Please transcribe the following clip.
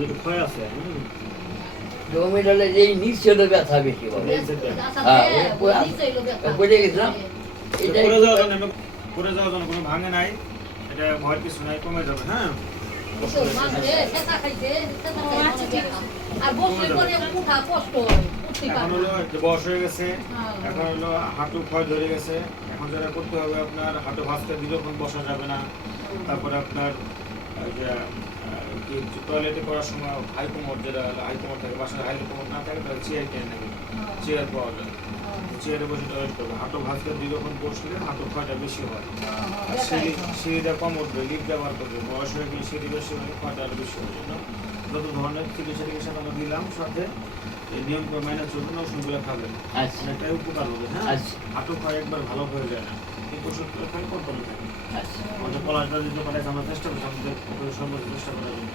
যেটা ক্ষয় আছে জমির হলে এই নিচে হলো ব্যথা বেশি বলে বুঝে গেছিলাম এটা পরে যাওয়ার জন্য কোনো ভাঙে নাই, এটা ভয়ের কিছু নাই, কমে যাবে। হ্যাঁ এখন হলো বয়স হয়ে গেছে, এখন হলো হাঁটু ক্ষয় ধরে গেছে, এখন যেটা করতে হবে আপনার হাঁটু ভাঁজতে দীর্ঘক্ষণ বসা যাবে না। তারপরে আপনার টয়লেটে করার সময় হাই কোমর, যেটা হাই কোমর থাকে, বাসায় হাই কোমর না থাকে তাহলে চেয়ার কিনে নেবে, চেয়ার পাওয়া যায়, চেয়ারে বসে টয়লেট করবে। হাঁটু ভাঁজতে দীর্ঘক্ষণ বসলে হাঁটু ক্ষয়টা বেশি হয়। আর সিঁড়িটা কম উঠবে, লিফট ব্যবহার করবে, বয়স হয়ে গেলে সিঁড়ি বেশি হলে ক্ষয়টা আরও বেশি হয়। জন্য যত ধরনের চিকিৎসা আমরা দিলাম, সাথে এই নিয়ম করে মেনে চলবেন, ওষুধগুলো খাবেন, অনেকটাই উপকার হবে। হ্যাঁ হাঁটু ক্ষয় একবার ভালো হয়ে যায় না, এই ওষুধগুলো খালি কন্ট্রোলে থাকে। আমাদের পলাশটা দিতে পারে, আমরা চেষ্টা করছি, আমাদের সর্বোচ্চ চেষ্টা করার জন্য।